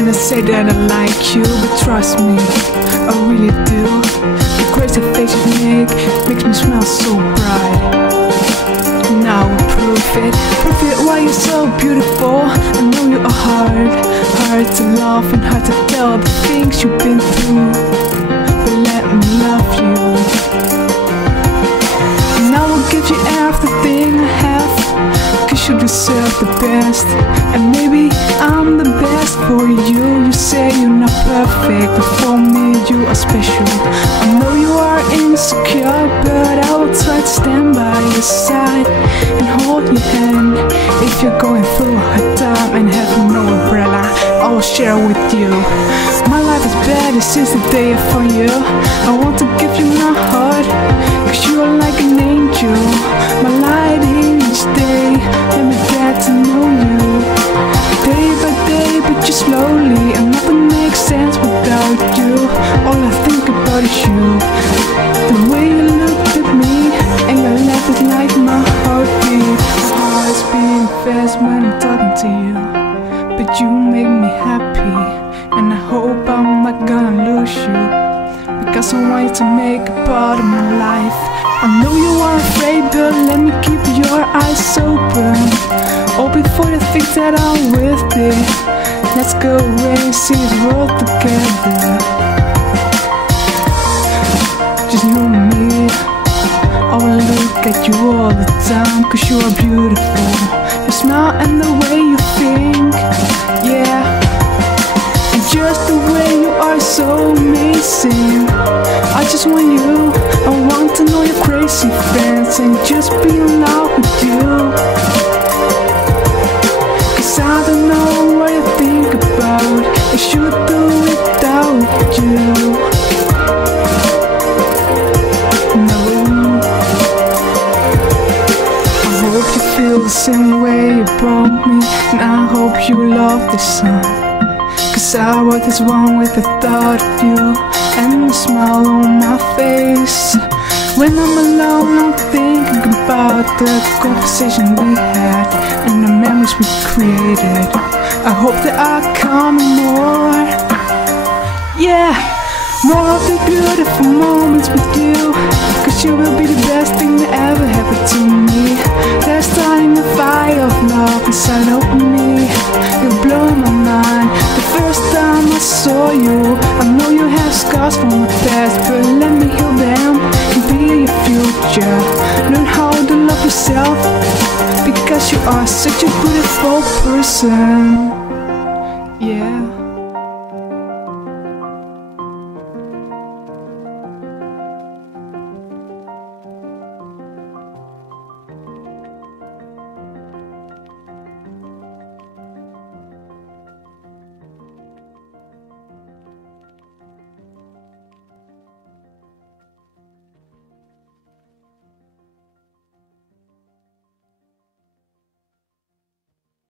when I say that I like you, but trust me, I really do. The crazy face you make makes me smell so bright. Now I prove it why you're so beautiful. I know you are hard to love and hard to tell the things you've been through, but let me love you. And I will give you everything I have, 'cause you deserve the best. And maybe I'm the best for you. You say you're not perfect, but for me you are special. I know you are insecure, but I will try to stand by your side and hold your hand. If you're going through a hard time and have no umbrella, I will share with you. My life is better since the day I found you. I want to give you my heart, 'cause you are like an angel, my light in each day. Let me get to know you day by day, but just slowly, and nothing makes sense without you. All I think about is you. The way you looked at me and your laugh is like my heartbeat. My heart's beating fast when I'm talking to you, but you make me happy, and I hope I'm not gonna lose you, because I want you to make a part of my life. I know you are afraid, but let me keep your eyes open. Oh, before you think that I'm with it, let's go away and see this world together. Just you and me. I will look at you all the time, 'cause you are beautiful. Your smile and the way you think, yeah. And just the way you are so amazing. I just want you, I want to know your crazy friends and just be in love with you. 'Cause I don't know what you think about, I should do without you. No, I hope you feel the same way about me, and I hope you love this song. 'Cause I wrote this one with the thought of you and a smile on my face. When I'm alone, I'm thinking about the conversation we had and the memories we created. I hope that I come more, yeah, more of the beautiful moments with you. 'Cause you will be the best thing that ever happened to me. There's starting a fire of love inside of me. You blow my mind. The first time I saw you, I know you have scars from the past, but let me heal them and be your future. Learn how to love yourself, because you are such a beautiful person, yeah.